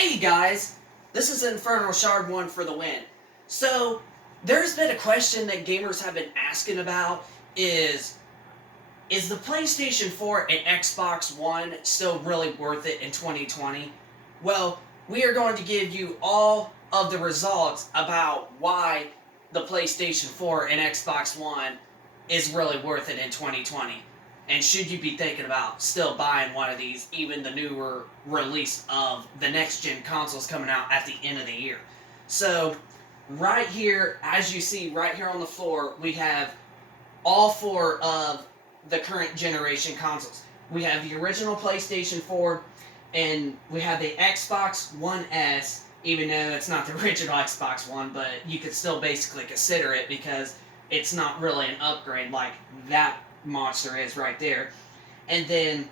Hey guys, this is Infernal Shard 1 for the win. So, there's been a question that gamers have been asking about is the PlayStation 4 and Xbox One still really worth it in 2020? Well, we are going to give you all of the results about why the PlayStation 4 and Xbox One is really worth it in 2020. And should you be thinking about still buying one of these, even the newer release of the next gen consoles coming out at the end of the year? So, right here, as you see right here on the floor, we have all four of the current generation consoles. We have the original PlayStation 4, and we have the Xbox One S, even though it's not the original Xbox One, but you could still basically consider it because it's not really an upgrade like that monster is right there. And then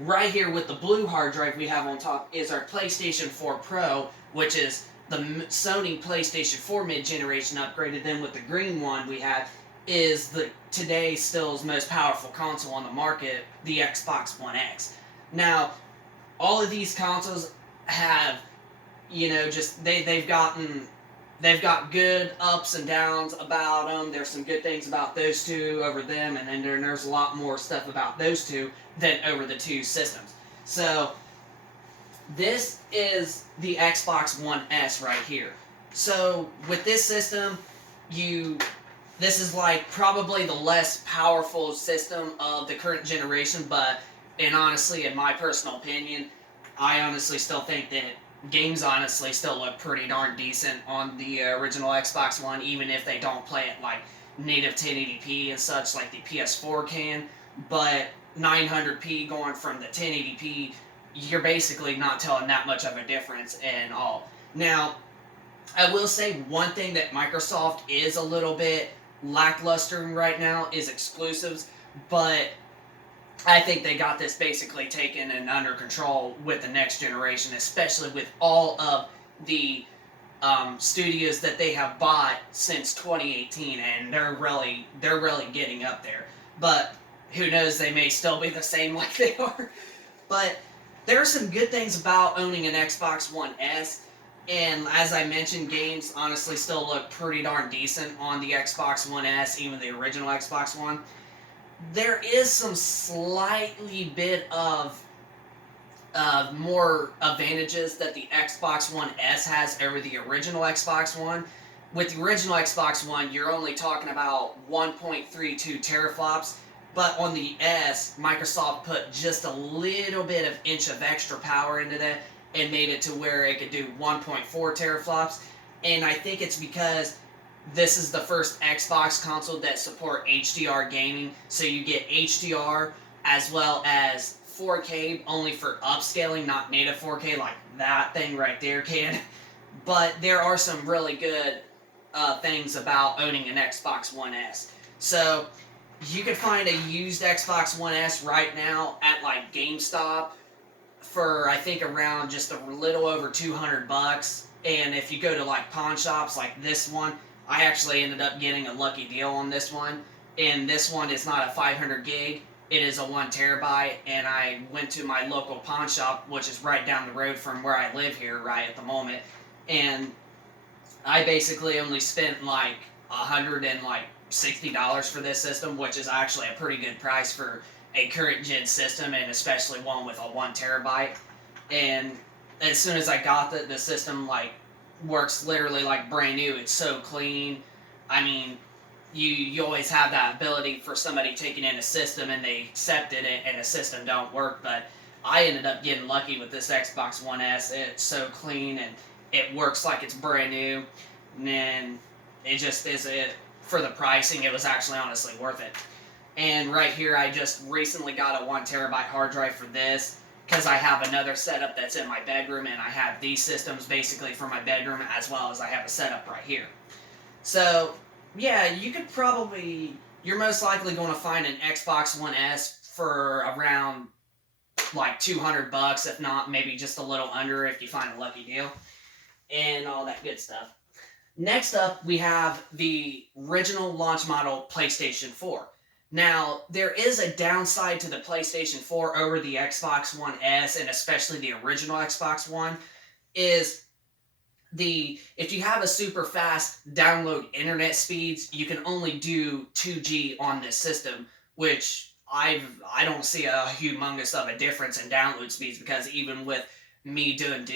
right here with the blue hard drive we have on top is our PlayStation 4 Pro, which is the Sony PlayStation 4 mid-generation upgraded. Then with the green one we have is the today still's most powerful console on the market, the Xbox One X. Now, all of these consoles have, just they've got good ups and downs about them. There's some good things about those two over them, and then there's a lot more stuff about those two than over the two systems. So this is the Xbox One S right here. So with this system, this is like probably the less powerful system of the current generation, and honestly, in my personal opinion, I honestly still think that games honestly still look pretty darn decent on the original Xbox One, even if they don't play it like native 1080p and such like the PS4 can. But 900p going from the 1080p, you're basically not telling that much of a difference and all. Now, I will say one thing that Microsoft is a little bit lackluster right now is exclusives, but I think they got this basically taken and under control with the next generation, especially with all of the studios that they have bought since 2018, and they're really getting up there. But who knows? They may still be the same like they are. But there are some good things about owning an Xbox One S. And as I mentioned, games honestly still look pretty darn decent on the Xbox One S, even the original Xbox One. There is some slightly bit of more advantages that the Xbox One S has over the original Xbox One. With the original Xbox One, you're only talking about 1.32 teraflops, but on the S, Microsoft put just a little bit of inch of extra power into that and made it to where it could do 1.4 teraflops. And I think it's because this is the first Xbox console that support HDR gaming, so you get HDR as well as 4K, only for upscaling, not native 4K like that thing right there can. But there are some really good things about owning an Xbox One S. So you can find a used Xbox One S right now at like GameStop for I think around just a little over $200. And if you go to like pawn shops like this one, I actually ended up getting a lucky deal on this one. And this one is not a 500 gig, it is a 1 terabyte. And I went to my local pawn shop, which is right down the road from where I live here right at the moment. And I basically only spent like $160 for this system, which is actually a pretty good price for a current gen system, and especially one with a 1 terabyte. And as soon as I got the system like works literally like brand new. It's so clean. I mean, you always have that ability for somebody taking in a system and they accepted it and a system don't work, but I ended up getting lucky with this Xbox One S. It's so clean and it works like it's brand new, and it just is it for the pricing. It was actually honestly worth it. And right here, I just recently got a 1 terabyte hard drive for this because I have another setup that's in my bedroom, and I have these systems basically for my bedroom as well as I have a setup right here. So yeah, you're most likely going to find an Xbox One S for around like $200, if not maybe just a little under if you find a lucky deal, and all that good stuff. Next up, we have the original launch model PlayStation 4. Now, there is a downside to the PlayStation 4 over the Xbox One S, and especially the original Xbox One. is if you have a super fast download internet speeds, you can only do 2G on this system, which I don't see a humongous of a difference in download speeds, because even with me doing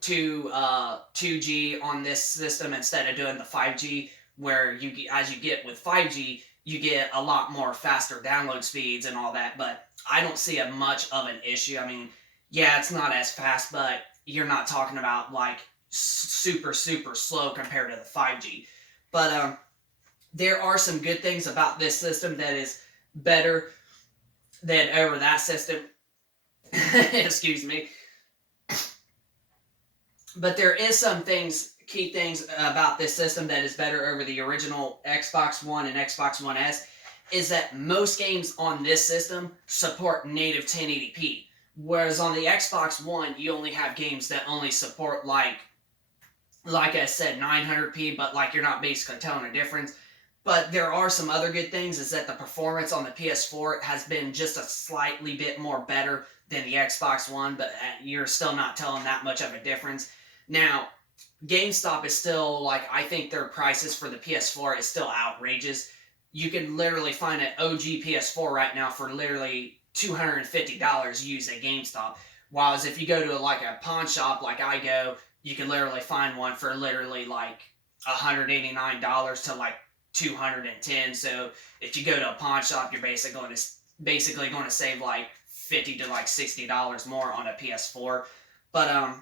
2G on this system instead of doing the 5G, where as you get with 5G, you get a lot more faster download speeds and all that, but I don't see a much of an issue. I mean, yeah, it's not as fast, but you're not talking about like super slow compared to the 5G. But there are some good things about this system that is better than over that system. Excuse me. But there is some key things about this system that is better over the original Xbox One and Xbox One S, is that most games on this system support native 1080p. Whereas on the Xbox One, you only have games that only support like I said, 900p, but like you're not basically telling a difference. But there are some other good things, is that the performance on the PS4 has been just a slightly bit more better than the Xbox One, but you're still not telling that much of a difference. Now, GameStop is still, like, I think their prices for the PS4 is still outrageous. You can literally find an OG PS4 right now for literally $250 used at GameStop. While if you go to like a pawn shop like I go, you can literally find one for literally like $189 to like $210. So if you go to a pawn shop, you're basically going to save like $50 to like $60 more on a PS4. But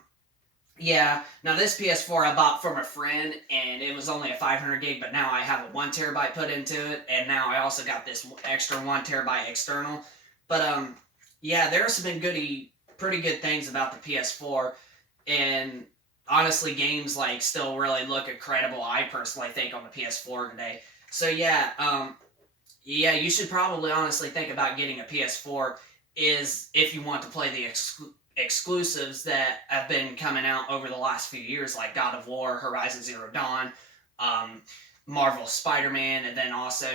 yeah. Now this PS4 I bought from a friend, and it was only a 500 gig, but now I have a 1 terabyte put into it, and now I also got this extra 1 terabyte external. But yeah, there's been pretty good things about the PS4, and honestly, games like still really look incredible, I personally think, on the PS4 today. So yeah, you should probably honestly think about getting a PS4, is if you want to play the exclusives that have been coming out over the last few years, like God of War, Horizon Zero Dawn, Marvel Spider-Man, and then also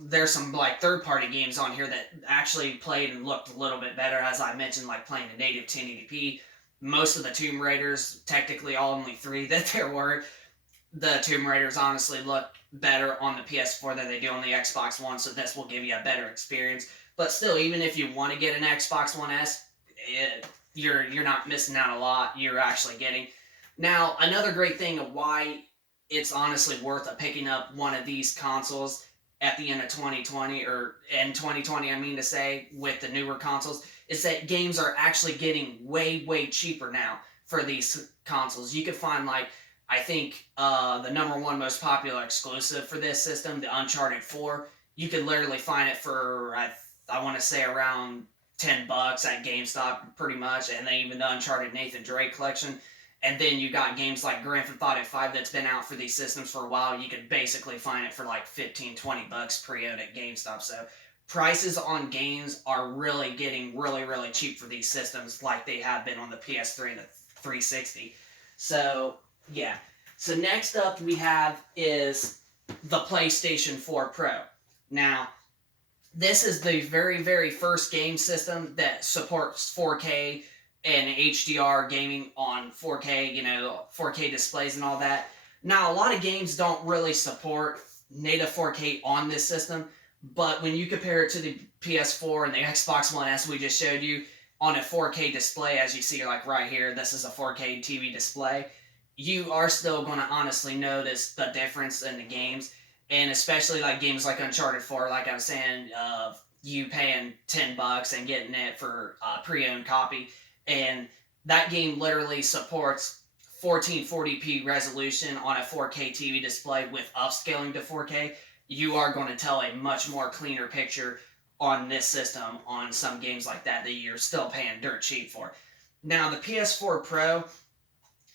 there's some like third-party games on here that actually played and looked a little bit better, as I mentioned, like playing a native 1080p. Most of the Tomb Raiders, technically only 3 that there were, the Tomb Raiders honestly look better on the PS4 than they do on the Xbox One, so this will give you a better experience. But still, even if you want to get an Xbox One S, you're not missing out a lot. You're actually getting. Now, another great thing of why it's honestly worth picking up one of these consoles at the end of 2020, or in 2020, I mean to say, with the newer consoles, is that games are actually getting way cheaper now for these consoles. You could find, like, I think the number one most popular exclusive for this system, the Uncharted 4, you could literally find it for, I want to say, around $10 at GameStop, pretty much, and then even the Uncharted Nathan Drake collection. And then you got games like Grand Theft Auto 5 that's been out for these systems for a while. You could basically find it for like $15-20 pre-owned at GameStop. So prices on games are really getting really cheap for these systems, like they have been on the PS3 and the 360. So yeah. So next up we have is the PlayStation 4 Pro. Now, this is the very first game system that supports 4K and HDR gaming on 4K, 4K displays and all that. Now, a lot of games don't really support native 4K on this system, but when you compare it to the PS4 and the Xbox One S we just showed you on a 4K display, as you see, like right here, this is a 4K TV display, you are still going to honestly notice the difference in the games. And especially like games like Uncharted 4, like I was saying, you paying $10 and getting it for a pre-owned copy. And that game literally supports 1440p resolution on a 4K TV display with upscaling to 4K. You are going to tell a much more cleaner picture on this system on some games like that you're still paying dirt cheap for. Now, the PS4 Pro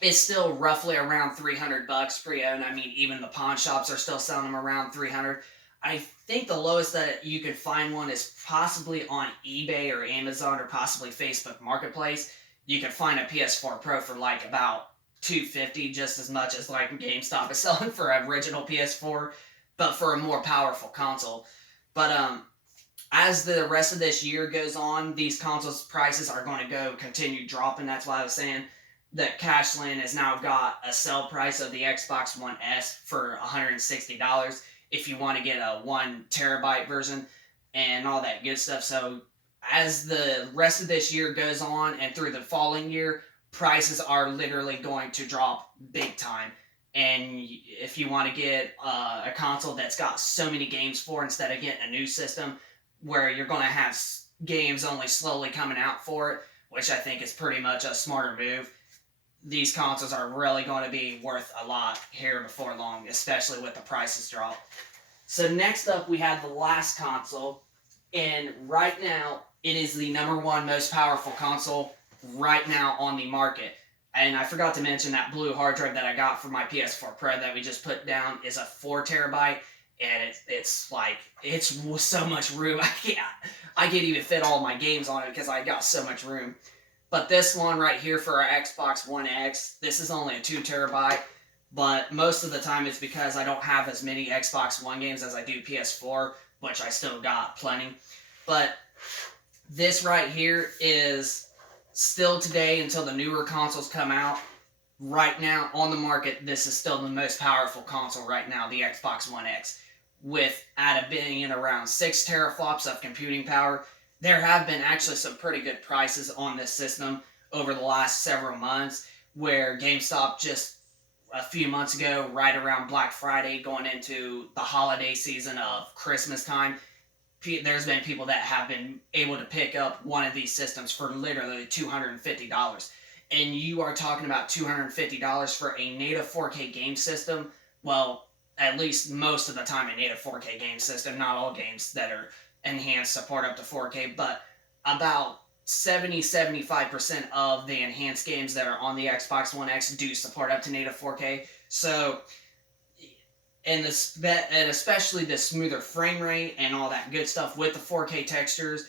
is still roughly around $300 pre-owned. I mean, even the pawn shops are still selling them around $300. I think the lowest that you could find one is possibly on eBay or Amazon or possibly Facebook Marketplace. You can find a PS4 Pro for like about $250, just as much as like GameStop is selling for an original PS4, but for a more powerful console. But as the rest of this year goes on, these consoles prices are going to continue dropping. That's why I was saying that Cashland has now got a sell price of the Xbox One S for $160 if you want to get a 1 terabyte version and all that good stuff. So as the rest of this year goes on and through the following year, prices are literally going to drop big time. And if you want to get a console that's got so many games for, instead of getting a new system where you're going to have games only slowly coming out for it, which I think is pretty much a smarter move, these consoles are really going to be worth a lot here before long, especially with the prices drop. So next up, we have the last console, and right now, it is the #1 most powerful console right now on the market. And I forgot to mention that blue hard drive that I got for my PS4 Pro that we just put down is a 4 terabyte, and it's like it's so much room. I can't even fit all my games on it because I got so much room. But this one right here for our Xbox One X, this is only a 2 terabyte. But most of the time it's because I don't have as many Xbox One games as I do PS4, which I still got plenty. But this right here is still today, until the newer consoles come out, right now on the market, this is still the most powerful console right now, the Xbox One X. With at being around 6 teraflops of computing power, there have been actually some pretty good prices on this system over the last several months, where GameStop just a few months ago, right around Black Friday, going into the holiday season of Christmas time, there's been people that have been able to pick up one of these systems for literally $250. And you are talking about $250 for a native 4K game system. Well, at least most of the time a native 4K game system, not all games that are enhanced support up to 4K, but about 70-75% of the enhanced games that are on the Xbox One X do support up to native 4K. So, and especially the smoother frame rate and all that good stuff with the 4K textures,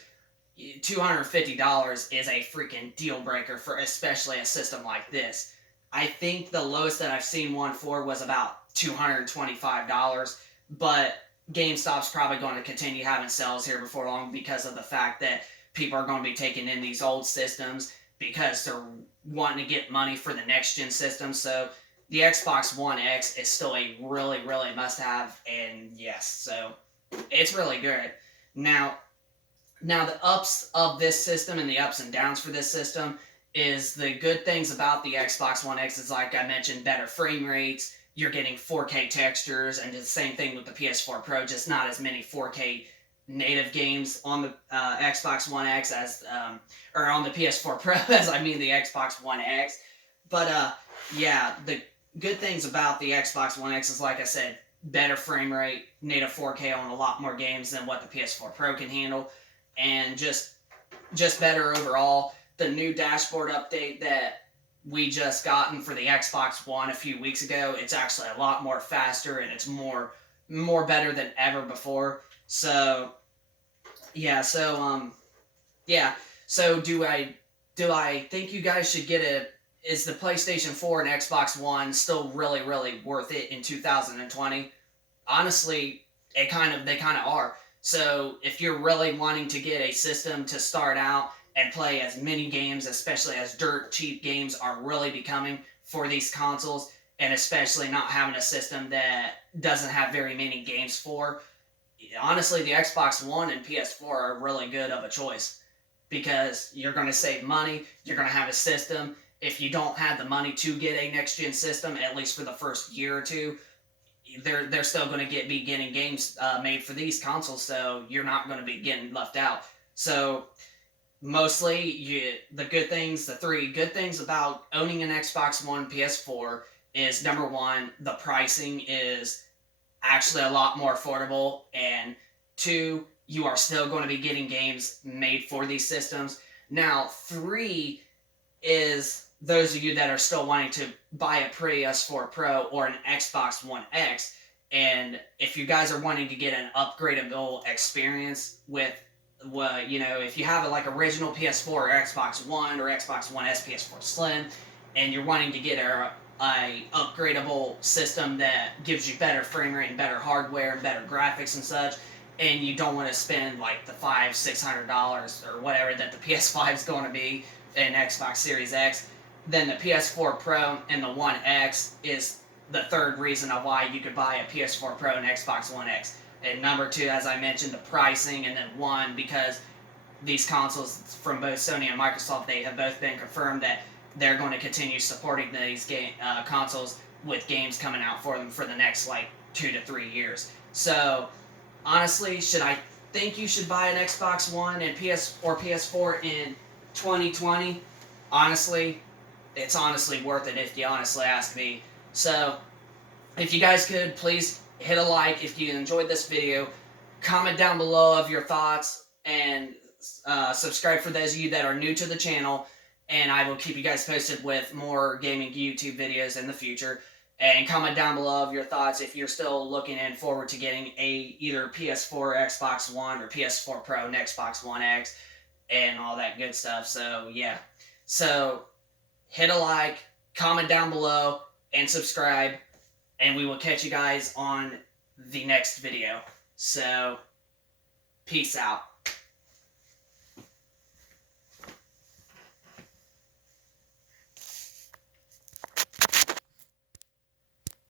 $250 is a freaking deal breaker for especially a system like this. I think the lowest that I've seen one for was about $225, but GameStop's probably going to continue having sales here before long because of the fact that people are going to be taking in these old systems because they're wanting to get money for the next gen system. So the Xbox One X is still a really, really must-have, and yes, so it's really good. Now the ups of this system and the ups and downs for this system is the good things about the Xbox One X is, like I mentioned, better frame rates. You're getting 4K textures, and the same thing with the PS4 Pro, just not as many 4K native games on the Xbox One X or on the PS4 Pro as I mean the Xbox One X. But yeah, the good things about the Xbox One X is, like I said, better frame rate, native 4K on a lot more games than what the PS4 Pro can handle, and just better overall. The new dashboard update that we just gotten for the Xbox One a few weeks ago, it's actually a lot more faster, and it's more better than ever before. So yeah, so do I think you guys should get is the PlayStation 4 and Xbox One still really, really worth it in 2020? Honestly, they kind of are. So if you're really wanting to get a system to start out and play as many games, especially as dirt cheap games are really becoming for these consoles, and especially not having a system that doesn't have very many games for, honestly, the Xbox One and PS4 are really good of a choice because you're going to save money, you're going to have a system. If you don't have the money to get a next-gen system, at least for the first year or two, they're still going to be getting games made for these consoles, so you're not going to be getting left out. So mostly, the three good things about owning an Xbox One PS4 is, #1, the pricing is actually a lot more affordable, and 2, you are still going to be getting games made for these systems. Now, 3 is those of you that are still wanting to buy a PS4 Pro or an Xbox One X, and if you guys are wanting to get an upgradable experience with, well, if you have like original PS4 or Xbox One or Xbox One S, PS4 Slim, and you're wanting to get a upgradable system that gives you better frame rate and better hardware and better graphics and such, and you don't want to spend like the $500-$600 or whatever that the PS5 is going to be in Xbox Series X, then the PS4 Pro and the One X is the third reason of why you could buy a PS4 Pro and Xbox One X. And number two, as I mentioned, the pricing, and then one, because these consoles from both Sony and Microsoft, they have both been confirmed that they're going to continue supporting these consoles with games coming out for them for the next like 2 to 3 years. So honestly, should I think you should buy an Xbox One and PS4 in 2020? Honestly, it's honestly worth it if you honestly ask me. So if you guys could please hit a like if you enjoyed this video, comment down below of your thoughts, and subscribe for those of you that are new to the channel, and I will keep you guys posted with more gaming YouTube videos in the future. And comment down below of your thoughts if you're still looking and forward to getting either PS4, Xbox One, or PS4 Pro and Xbox One X, and all that good stuff. So yeah, so hit a like, comment down below, and subscribe, and we will catch you guys on the next video. So peace out.